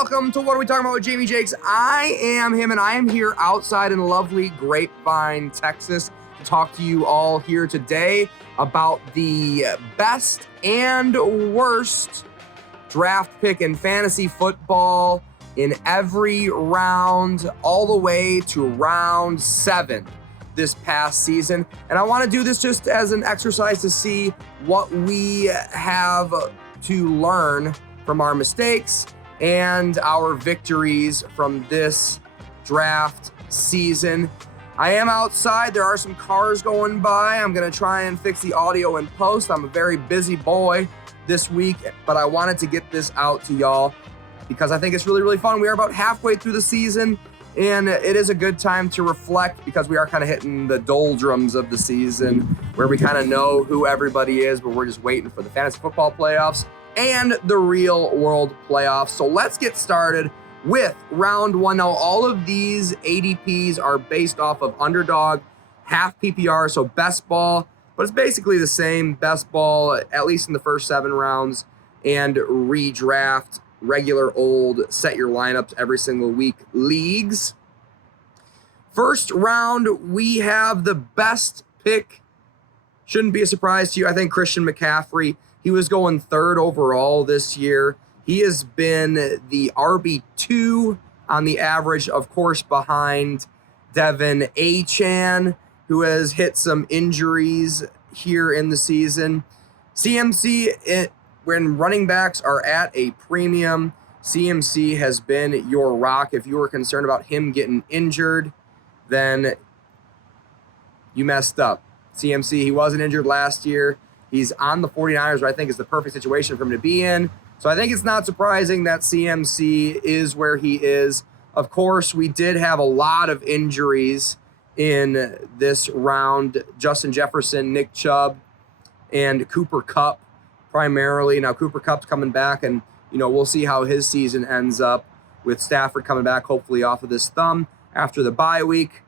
welcome to What Are We Talking About with Jamie Jakes. I am him, and I am here outside in lovely Grapevine, Texas, to talk to you all here today about the best and worst draft pick in fantasy football in every round, all the way to round 7 this past season. And I want to do this just as an exercise to see what we have to learn from our mistakes and our victories from this draft season. I am outside. There are some cars going by. I'm going to try and fix the audio in post. I'm a very busy boy this week, but I wanted to get this out to y'all because I think it's really, really fun. We are about halfway through the season, and it is a good time to reflect because we are kind of hitting the doldrums of the season where we kind of know who everybody is, but we're just waiting for the fantasy football playoffs and the real world playoffs. So let's get started with round 1. Now, all of these ADPs are based off of underdog, half PPR, so best ball, but it's basically the same best ball, at least in the first 7 rounds, and redraft, regular old, set your lineups every single week leagues. First round, we have the best pick. Shouldn't be a surprise to you. I think Christian McCaffrey. He was going 3rd overall this year. He has been the RB2 on the average, of course, behind Devin Achane, who has hit some injuries here in the season. CMC, when running backs are at a premium, CMC has been your rock. If you were concerned about him getting injured, then you messed up. CMC, he wasn't injured last year. He's on the 49ers, which I think is the perfect situation for him to be in. So I think it's not surprising that CMC is where he is. Of course, we did have a lot of injuries in this round. Justin Jefferson, Nick Chubb, and Cooper Kupp primarily. Now, Cooper Kupp's coming back, and we'll see how his season ends up with Stafford coming back, hopefully off of this thumb after the bye week.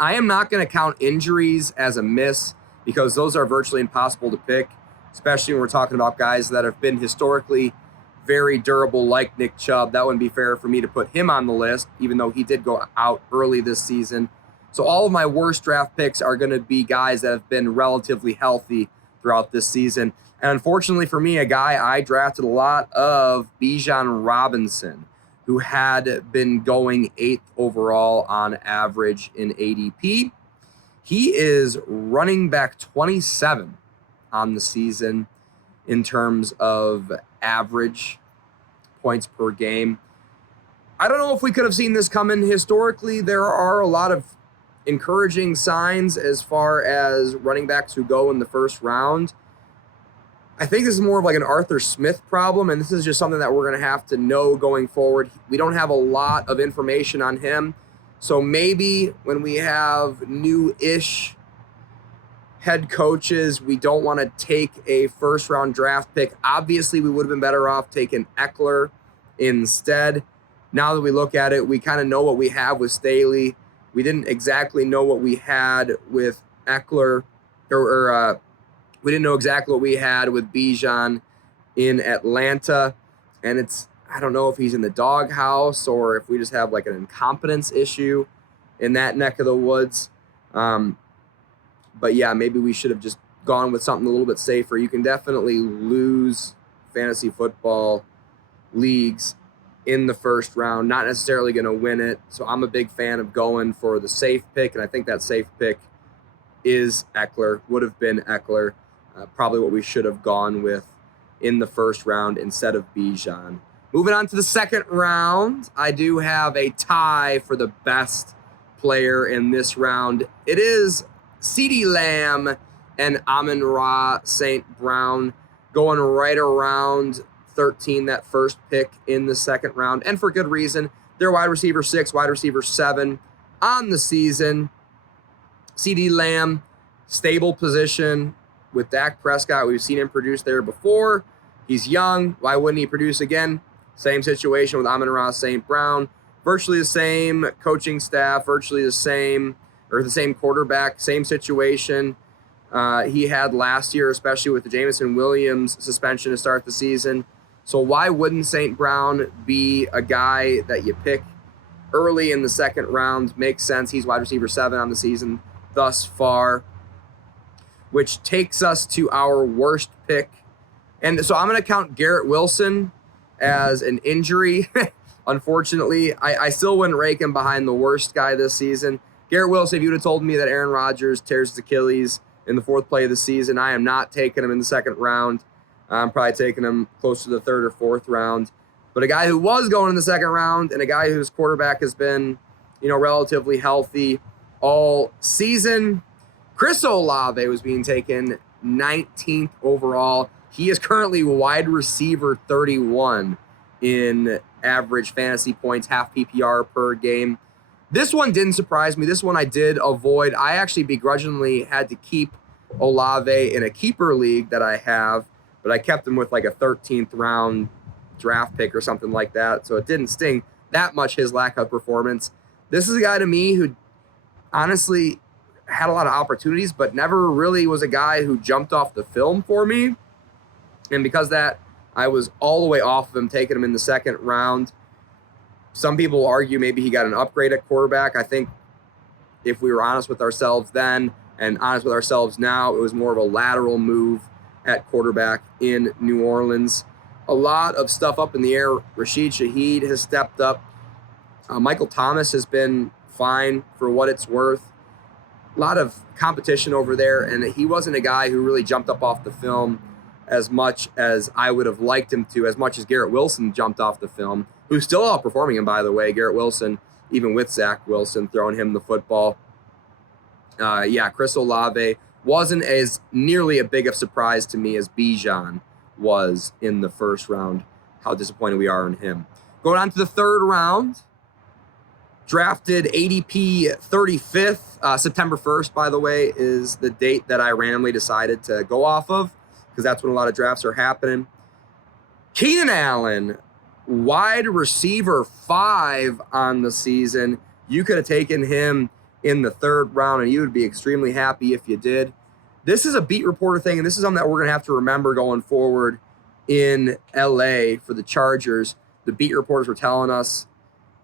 I am not going to count injuries as a miss, because those are virtually impossible to pick, especially when we're talking about guys that have been historically very durable like Nick Chubb. That wouldn't be fair for me to put him on the list, even though he did go out early this season. So all of my worst draft picks are going to be guys that have been relatively healthy throughout this season. And unfortunately for me, a guy I drafted a lot of, Bijan Robinson, who had been going 8th overall on average in ADP. He is running back 27 on the season in terms of average points per game. I don't know if we could have seen this coming. Historically, there are a lot of encouraging signs as far as running backs who go in the first round. I think this is more of like an Arthur Smith problem, and this is just something that we're going to have to know going forward. We don't have a lot of information on him. So maybe when we have new-ish head coaches, we don't want to take a first-round draft pick. Obviously, we would have been better off taking Eckler instead. Now that we look at it, we kind of know what we have with Staley. We didn't exactly know what we had with Eckler, or we didn't know exactly what we had with Bijan in Atlanta, and I don't know if he's in the doghouse or if we just have like an incompetence issue in that neck of the woods. But yeah, maybe we should have just gone with something a little bit safer. You can definitely lose fantasy football leagues in the first round, not necessarily going to win it. So I'm a big fan of going for the safe pick, and I think that safe pick is Eckler, would have been Eckler, probably what we should have gone with in the first round instead of Bijan. Moving on to the second round, I do have a tie for the best player in this round. It is CeeDee Lamb and Amon-Ra St. Brown going right around 13, that first pick in the second round, and for good reason. They're wide receiver 6, wide receiver 7 on the season. CeeDee Lamb, stable position with Dak Prescott. We've seen him produce there before. He's young. Why wouldn't he produce again? Same situation with Amon-Ra St. Brown. Virtually the same coaching staff, virtually the same quarterback, same situation he had last year, especially with the Jameson Williams suspension to start the season. So why wouldn't St. Brown be a guy that you pick early in the second round? Makes sense. He's wide receiver 7 on the season thus far, which takes us to our worst pick. And so I'm going to count Garrett Wilson as an injury. Unfortunately, I still wouldn't rank him behind the worst guy this season. Garrett Wilson, if you would have told me that Aaron Rodgers tears his Achilles in the 4th play of the season, I am not taking him in the second round. I'm probably taking him close to the 3rd or 4th round. But a guy who was going in the second round and a guy whose quarterback has been, relatively healthy all season, Chris Olave was being taken 19th overall. He is currently wide receiver 31 in average fantasy points, half PPR per game. This one didn't surprise me. This one I did avoid. I actually begrudgingly had to keep Olave in a keeper league that I have, but I kept him with like a 13th round draft pick or something like that. So it didn't sting that much, his lack of performance. This is a guy to me who honestly had a lot of opportunities, but never really was a guy who jumped off the film for me. And because of that, I was all the way off of him, taking him in the second round. Some people will argue maybe he got an upgrade at quarterback. I think if we were honest with ourselves then and honest with ourselves now, it was more of a lateral move at quarterback in New Orleans. A lot of stuff up in the air. Rashid Shaheed has stepped up. Michael Thomas has been fine for what it's worth. A lot of competition over there, and he wasn't a guy who really jumped up off the film as much as I would have liked him to, as much as Garrett Wilson jumped off the film, who's still outperforming him, by the way. Garrett Wilson, even with Zach Wilson throwing him the football. Chris Olave wasn't as nearly a big of surprise to me as Bijan was in the first round. How disappointed we are in him. Going on to the 3rd round, drafted ADP 35th. September 1st, by the way, is the date that I randomly decided to go off of, because that's when a lot of drafts are happening. Keenan Allen, wide receiver 5 on the season. You could have taken him in the 3rd round, and you would be extremely happy if you did. This is a beat reporter thing, and this is something that we're going to have to remember going forward in LA for the Chargers. The beat reporters were telling us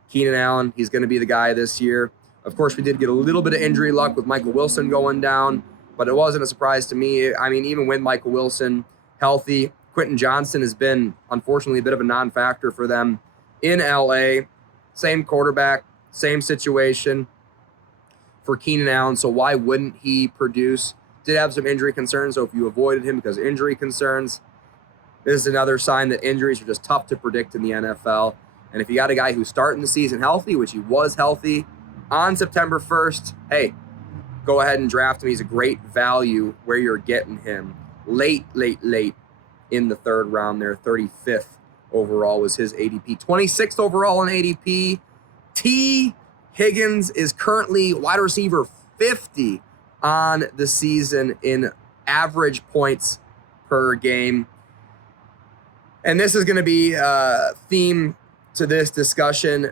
Keenan Allen, he's going to be the guy this year. Of course, we did get a little bit of injury luck with Michael Wilson going down, but it wasn't a surprise to me. I mean, even with Michael Wilson healthy, Quentin Johnson has been, unfortunately, a bit of a non-factor for them in LA. Same quarterback, same situation for Keenan Allen, so why wouldn't he produce? Did have some injury concerns, so if you avoided him because of injury concerns, this is another sign that injuries are just tough to predict in the NFL. And if you got a guy who's starting the season healthy, which he was healthy on September 1st, hey, go ahead and draft him. He's a great value where you're getting him. Late in the 3rd round there. 35th overall was his ADP. 26th overall in ADP. T. Higgins is currently wide receiver 50 on the season in average points per game. And this is going to be a theme to this discussion.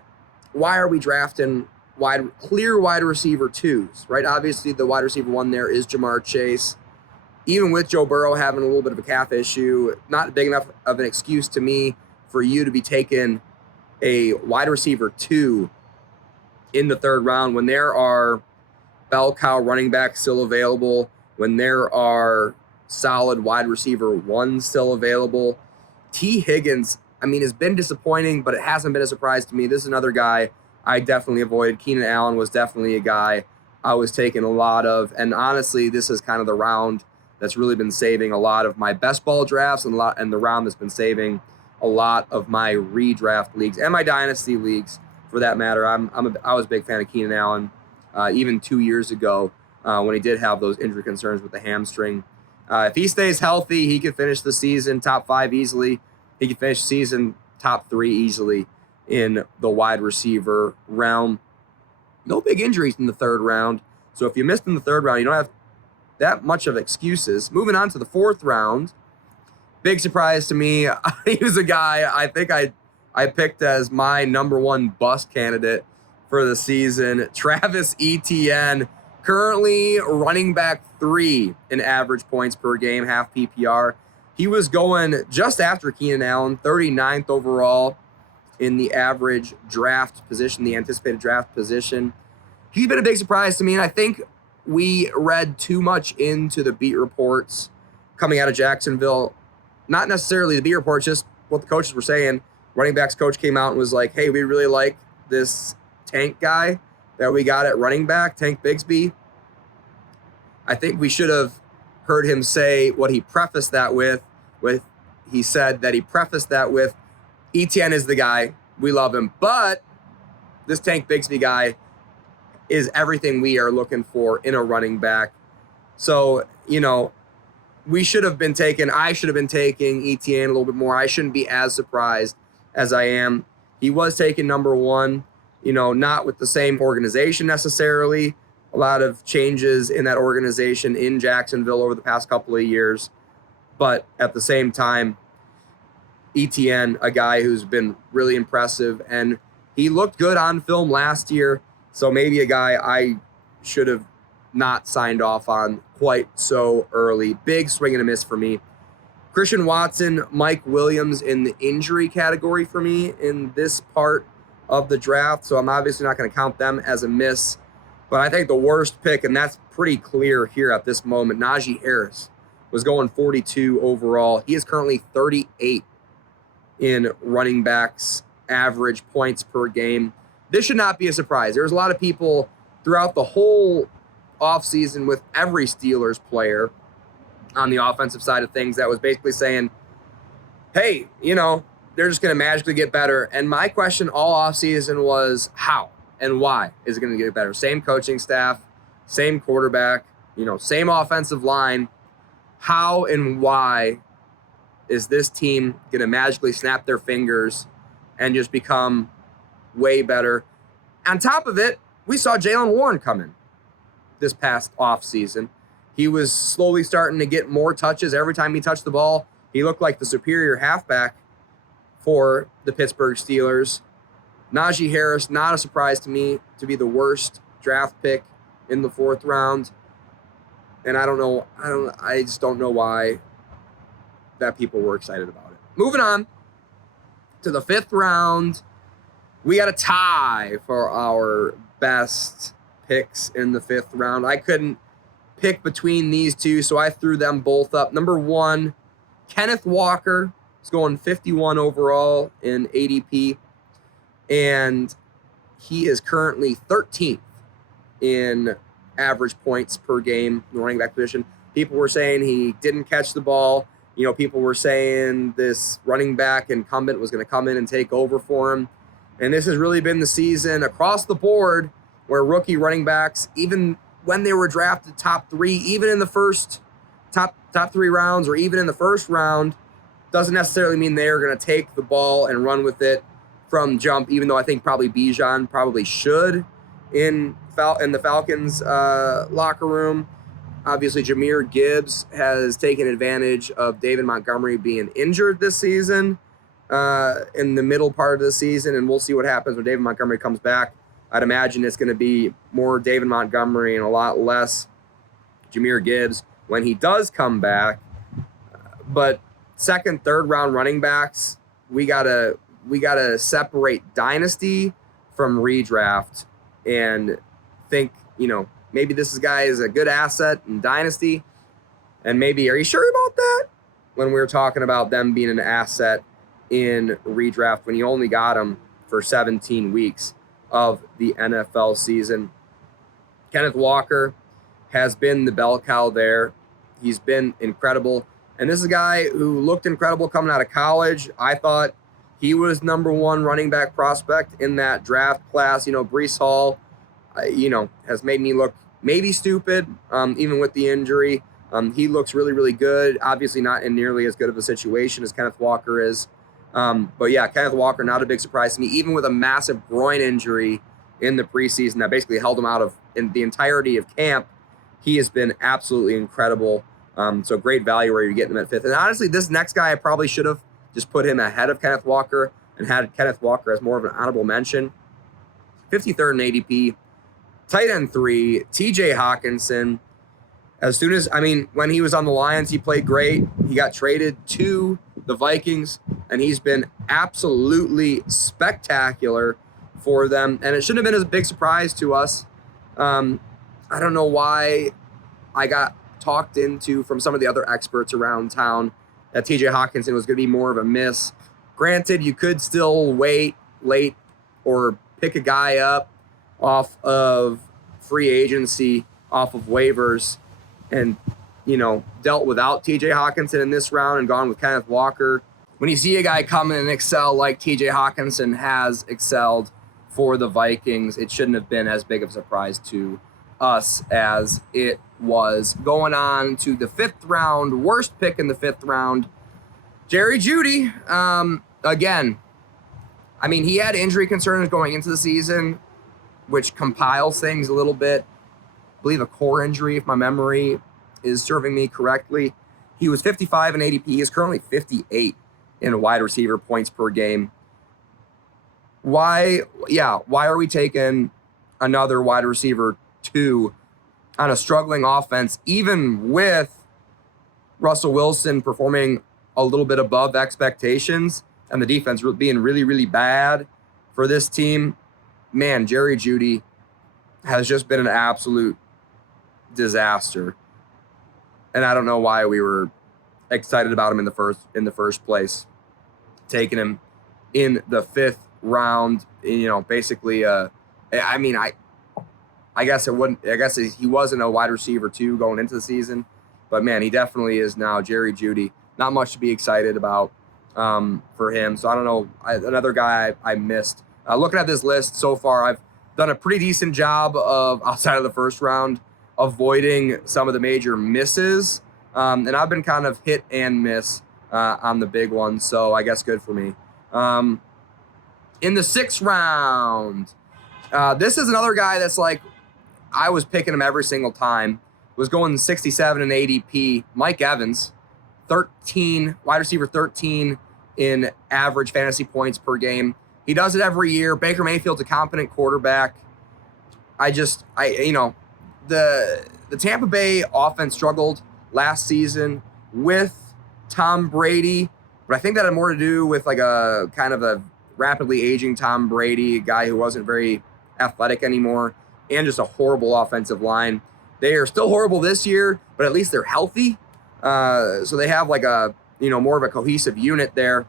Why are we drafting clear wide receiver 2s, right? Obviously, the wide receiver 1 there is Jamar Chase. Even with Joe Burrow having a little bit of a calf issue, not big enough of an excuse to me for you to be taking a wide receiver 2 in the 3rd round when there are bell cow running backs still available, when there are solid wide receiver 1s still available. T. Higgins, I mean, has been disappointing, but it hasn't been a surprise to me. This is another guy I definitely avoided. Keenan Allen was definitely a guy I was taking a lot of. And honestly, this is kind of the round that's really been saving a lot of my best ball drafts and the round that's been saving a lot of my redraft leagues and my dynasty leagues, for that matter. I was a big fan of Keenan Allen even 2 years ago when he did have those injury concerns with the hamstring. If he stays healthy, he could finish the season top 5 easily. He could finish the season top 3 easily in the wide receiver realm. No big injuries in the 3rd round. So if you missed in the 3rd round, you don't have that much of excuses. Moving on to the 4th round, big surprise to me. He was a guy I think I picked as my number 1 bust candidate for the season. Travis Etienne, currently running back 3 in average points per game, half PPR. He was going just after Keenan Allen, 39th overall in the average draft position, the anticipated draft position. He's been a big surprise to me, and I think we read too much into the beat reports coming out of Jacksonville. Not necessarily the beat reports, just what the coaches were saying. Running backs coach came out and was like, hey, we really like this Tank guy that we got at running back, Tank Bigsby. I think we should have heard him say what he prefaced that with. He said that he prefaced that with, ETN is the guy, we love him, but this Tank Bigsby guy is everything we are looking for in a running back. So, I should have been taking ETN a little bit more. I shouldn't be as surprised as I am. He was taken number one, not with the same organization necessarily. A lot of changes in that organization in Jacksonville over the past couple of years. But at the same time, ETN, a guy who's been really impressive, and he looked good on film last year. So maybe a guy I should have not signed off on quite so early. Big swing and a miss for me. Christian Watson, Mike Williams in the injury category for me in this part of the draft. So I'm obviously not going to count them as a miss. But I think the worst pick, and that's pretty clear here at this moment, Najee Harris was going 42 overall. He is currently 38 in running backs average points per game. This should not be a surprise. There's a lot of people throughout the whole offseason with every Steelers player on the offensive side of things that was basically saying, hey, they're just going to magically get better. And my question all offseason was how and why is it going to get better? Same coaching staff, same quarterback, same offensive line. How and why is this team going to magically snap their fingers and just become way better? On top of it, we saw Jaylen Warren come in this past offseason. He was slowly starting to get more touches. Every time he touched the ball, he looked like the superior halfback for the Pittsburgh Steelers. Najee Harris, not a surprise to me to be the worst draft pick in the 4th round. And I just don't know why that people were excited about it. Moving on to the 5th round, we got a tie for our best picks in the 5th round. I couldn't pick between these two, so I threw them both up. Number 1, Kenneth Walker is going 51 overall in ADP, and he is currently 13th in average points per game in the running back position. People were saying he didn't catch the ball. People were saying this running back incumbent was going to come in and take over for him. And this has really been the season across the board where rookie running backs, even when they were drafted top 3, even in the first top 3 rounds or even in the first round, doesn't necessarily mean they're going to take the ball and run with it from jump, even though I think probably Bijan probably should in the Falcons locker room. Obviously, Jahmyr Gibbs has taken advantage of David Montgomery being injured this season in the middle part of the season, and we'll see what happens when David Montgomery comes back. I'd imagine it's going to be more David Montgomery and a lot less Jahmyr Gibbs when he does come back. But 2nd, 3rd round running backs, we gotta separate dynasty from redraft and think, maybe this guy is a good asset in dynasty, and maybe, are you sure about that? When we were talking about them being an asset in redraft when you only got them for 17 weeks of the NFL season. Kenneth Walker has been the bell cow there. He's been incredible. And this is a guy who looked incredible coming out of college. I thought he was number 1 running back prospect in that draft class. Breece Hall, has made me look maybe stupid, even with the injury. He looks really, really good. Obviously not in nearly as good of a situation as Kenneth Walker is. But yeah, Kenneth Walker, not a big surprise to me, even with a massive groin injury in the preseason that basically held him out of in the entirety of camp. He has been absolutely incredible. So great value where you're getting him at 5th. And honestly, this next guy, I probably should have just put him ahead of Kenneth Walker and had Kenneth Walker as more of an honorable mention. 53rd in ADP. Tight end 3, TJ Hawkinson. As soon as, I mean, when he was on the Lions, he played great. He got traded to the Vikings, and he's been absolutely spectacular for them. And it shouldn't have been a big surprise to us. I don't know why I got talked into from some of the other experts around town that TJ Hawkinson was going to be more of a miss. Granted, you could still wait late or pick a guy up off of free agency, off of waivers, and, dealt without TJ Hawkinson in this round and gone with Kenneth Walker. When you see a guy come in and excel like TJ Hawkinson has excelled for the Vikings, it shouldn't have been as big of a surprise to us as it was. Going on to the 5th round, worst pick in the 5th round, Jerry Jeudy. Again, I mean, he had injury concerns going into the season, which compiles things a little bit. I believe a core injury, if my memory is serving me correctly. He was 55 in ADP. He is currently 58 in wide receiver points per game. Why are we taking another wide receiver 2 on a struggling offense, even with Russell Wilson performing a little bit above expectations and the defense being really, really bad for this team? Man, Jerry Jeudy has just been an absolute disaster. And I don't know why we were excited about him in the first place. Taking him in the 5th round, basically I guess he wasn't a wide receiver 2 going into the season, but man, he definitely is now. Jerry Jeudy, not much to be excited about for him. So I don't know, another guy I missed. Looking at this list so far, I've done a pretty decent job of, outside of the first round, avoiding some of the major misses. And I've been kind of hit and miss on the big ones, so I guess good for me. In the 6th round, this is another guy that's like, I was picking him every single time. Was going 67 in ADP. Mike Evans, 13, wide receiver 13 in average fantasy points per game. He does it every year. Baker Mayfield's a competent quarterback. The Tampa Bay offense struggled last season with Tom Brady, but I think that had more to do with like a kind of a rapidly aging Tom Brady, a guy who wasn't very athletic anymore, and just a horrible offensive line. They are still horrible this year, but at least they're healthy. So they have like a, more of a cohesive unit there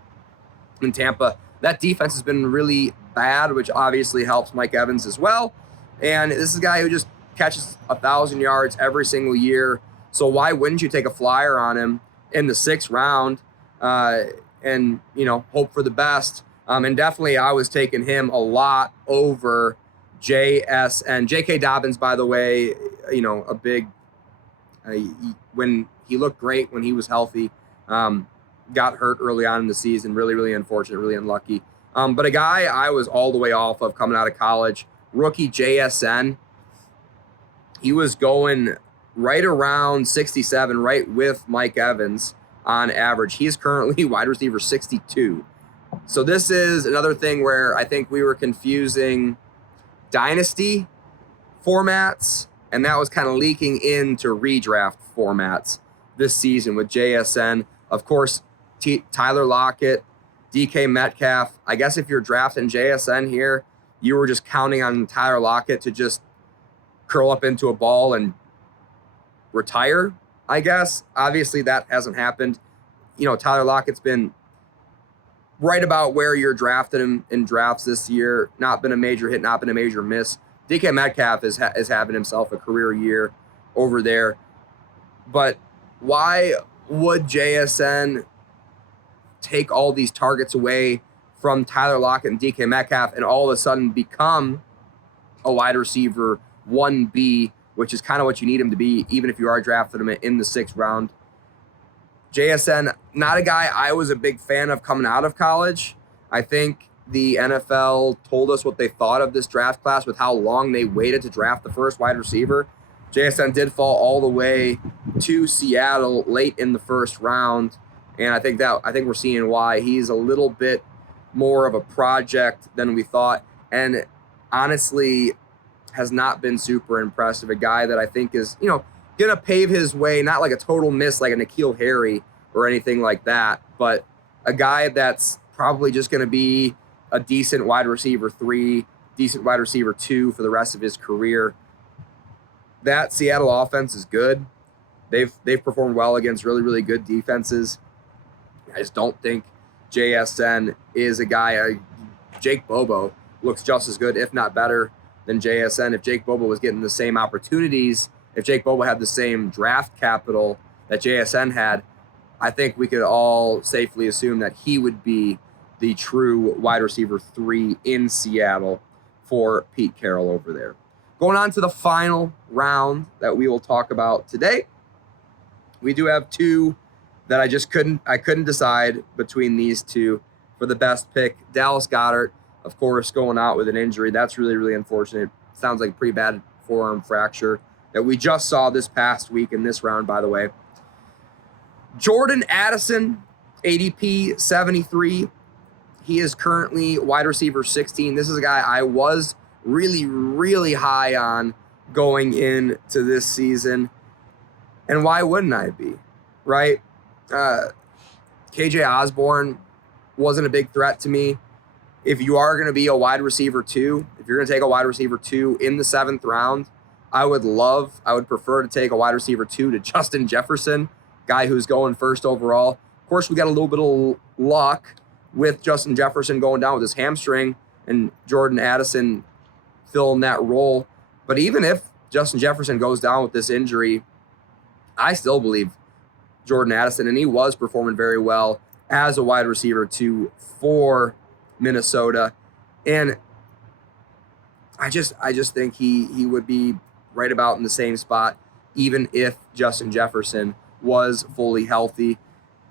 in Tampa. That defense has been really bad, which obviously helps Mike Evans as well. And this is a guy who just catches 1,000 yards every single year. So why wouldn't you take a flyer on him in the 6th round and, hope for the best? And definitely I was taking him a lot over JSN. J.K. Dobbins, by the way, a big, when he looked great, when he was healthy, got hurt early on in the season. Really, really unfortunate, really unlucky. But a guy I was all the way off of coming out of college, rookie JSN, he was going right around 67, right with Mike Evans on average. He is currently wide receiver 62. So this is another thing where I think we were confusing dynasty formats, and that was kind of leaking into redraft formats this season with JSN. Of course, Tyler Lockett, DK Metcalf. I guess if you're drafting JSN here, you were just counting on Tyler Lockett to just curl up into a ball and retire, I guess. Obviously, that hasn't happened. Tyler Lockett's been right about where you're drafting him in drafts this year. Not been a major hit, not been a major miss. DK Metcalf is having himself a career year over there. But why would JSN take all these targets away from Tyler Lockett and DK Metcalf and all of a sudden become a wide receiver 1B, which is kind of what you need him to be, even if you are drafting him in the 6th round? JSN, not a guy I was a big fan of coming out of college. I think the NFL told us what they thought of this draft class with how long they waited to draft the first wide receiver. JSN did fall all the way to Seattle late in the 1st round, and I think we're seeing why. He's a little bit more of a project than we thought, and honestly has not been super impressive. A guy that I think is, going to pave his way, not like a total miss like a N'Keal Harry or anything like that, but a guy that's probably just going to be a decent wide receiver 3, decent wide receiver 2 for the rest of his career. That Seattle offense is good. They've performed well against really, really good defenses. I just don't think JSN is a guy. Jake Bobo looks just as good, if not better, than JSN. If Jake Bobo was getting the same opportunities, if Jake Bobo had the same draft capital that JSN had, I think we could all safely assume that he would be the true wide receiver 3 in Seattle for Pete Carroll over there. Going on to the final round that we will talk about today. We do have 2 that I couldn't decide between these 2 for the best pick. Dallas Goedert, of course, going out with an injury. That's really, really unfortunate. Sounds like a pretty bad forearm fracture that we just saw this past week in this round, by the way. Jordan Addison, ADP 73. He is currently wide receiver 16. This is a guy I was really, really high on going into this season. And why wouldn't I be, right? KJ Osborne wasn't a big threat to me. If you are going to be a wide receiver 2, if you're going to take a wide receiver 2 in the 7th round, I would prefer to take a wide receiver 2 to Justin Jefferson, guy who's going first overall. Of course, we got a little bit of luck with Justin Jefferson going down with his hamstring and Jordan Addison filling that role. But even if Justin Jefferson goes down with this injury, I still believe Jordan Addison, and he was performing very well as a wide receiver 2 for Minnesota. And I just think he would be right about in the same spot, even if Justin Jefferson was fully healthy.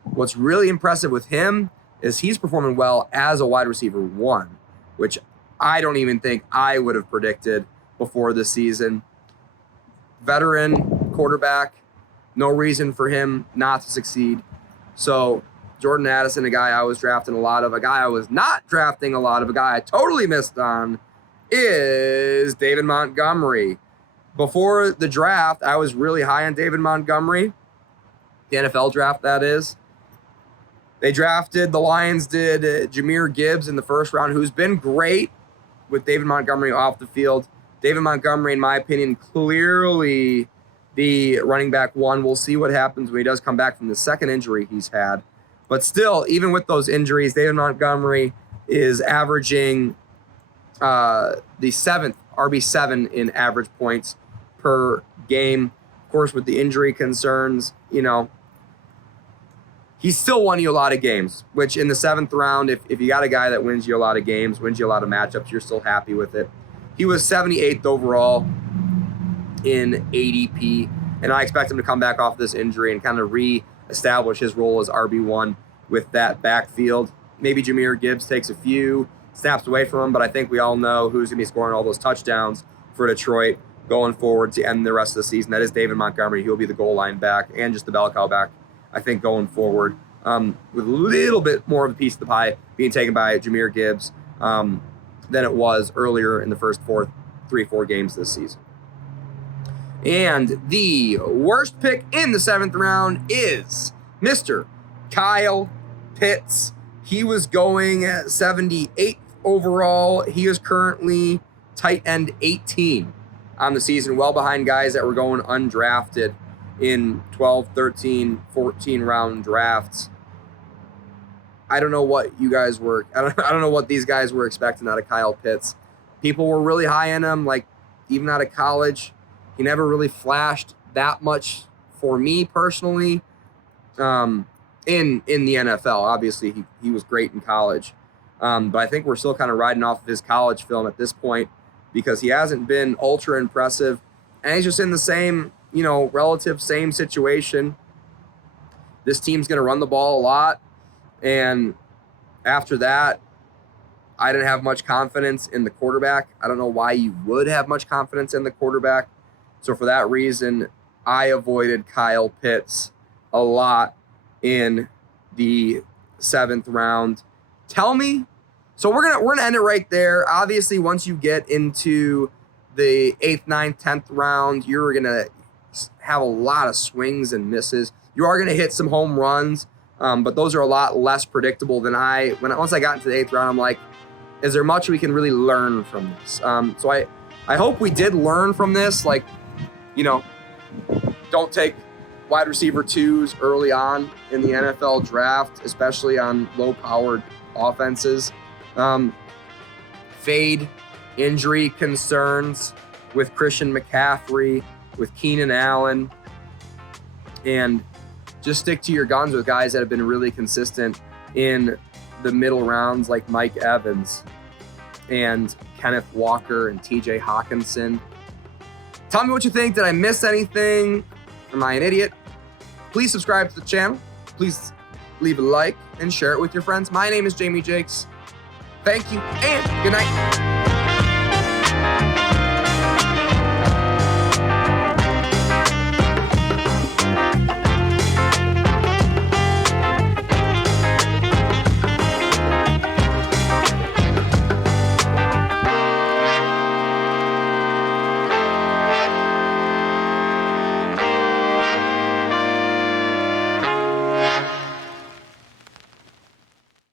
What's really impressive with him is he's performing well as a wide receiver 1, which I don't even think I would have predicted before this season. Veteran quarterback, no reason for him not to succeed. So Jordan Addison, a guy I was drafting a lot of, a guy I was not drafting a lot of, a guy I totally missed on, is David Montgomery. Before the draft, I was really high on David Montgomery. The NFL draft, that is. The Lions did Jahmyr Gibbs in the first round, who's been great with David Montgomery off the field. David Montgomery, in my opinion, clearly the running back 1. We'll see what happens when he does come back from the second injury he's had. But still, even with those injuries, David Montgomery is averaging the 7th, RB7 in average points per game. Of course, with the injury concerns, he's still won you a lot of games, which in the 7th round, if you got a guy that wins you a lot of games, wins you a lot of matchups, you're still happy with it. He was 78th overall in ADP, and I expect him to come back off this injury and kind of re-establish his role as RB1 with that backfield. Maybe Jahmyr Gibbs takes a few snaps away from him, but I think we all know who's going to be scoring all those touchdowns for Detroit going forward to end the rest of the season. That is David Montgomery. He'll be the goal line back and just the bell cow back, I think, going forward, with a little bit more of a piece of the pie being taken by Jahmyr Gibbs than it was earlier in the first 3-4 games this season. And the worst pick in the 7th round is Mr. Kyle Pitts. He was going at 78th overall. He is currently tight end 18 on the season, well behind guys that were going undrafted in 12, 13, 14 round drafts. I don't know what you guys were. I don't know what these guys were expecting out of Kyle Pitts. People were really high on him, like even out of college. He never really flashed that much for me personally. In the NFL, obviously he was great in college, but I think we're still kind of riding off of his college film at this point because he hasn't been ultra impressive, and he's just in the same, relative same situation. This team's going to run the ball a lot, and after that, I didn't have much confidence in the quarterback. I don't know why you would have much confidence in the quarterback. So for that reason, I avoided Kyle Pitts a lot in the 7th round. Tell me. So we're gonna end it right there. Obviously, once you get into the 8th, 9th, 10th round, you're gonna have a lot of swings and misses. You are going to hit some home runs, but those are a lot less predictable than once I got into the 8th round, I'm like, is there much we can really learn from this? So I hope we did learn from this. Like, you know, don't take wide receiver 2s early on in the NFL draft, especially on low-powered offenses. Fade injury concerns with Christian McCaffrey, with Keenan Allen, and just stick to your guns with guys that have been really consistent in the middle rounds, like Mike Evans and Kenneth Walker and TJ Hawkinson. Tell me what you think. Did I miss anything? Am I an idiot? Please subscribe to the channel. Please leave a like and share it with your friends. My name is Jamie Jakes. Thank you and good night.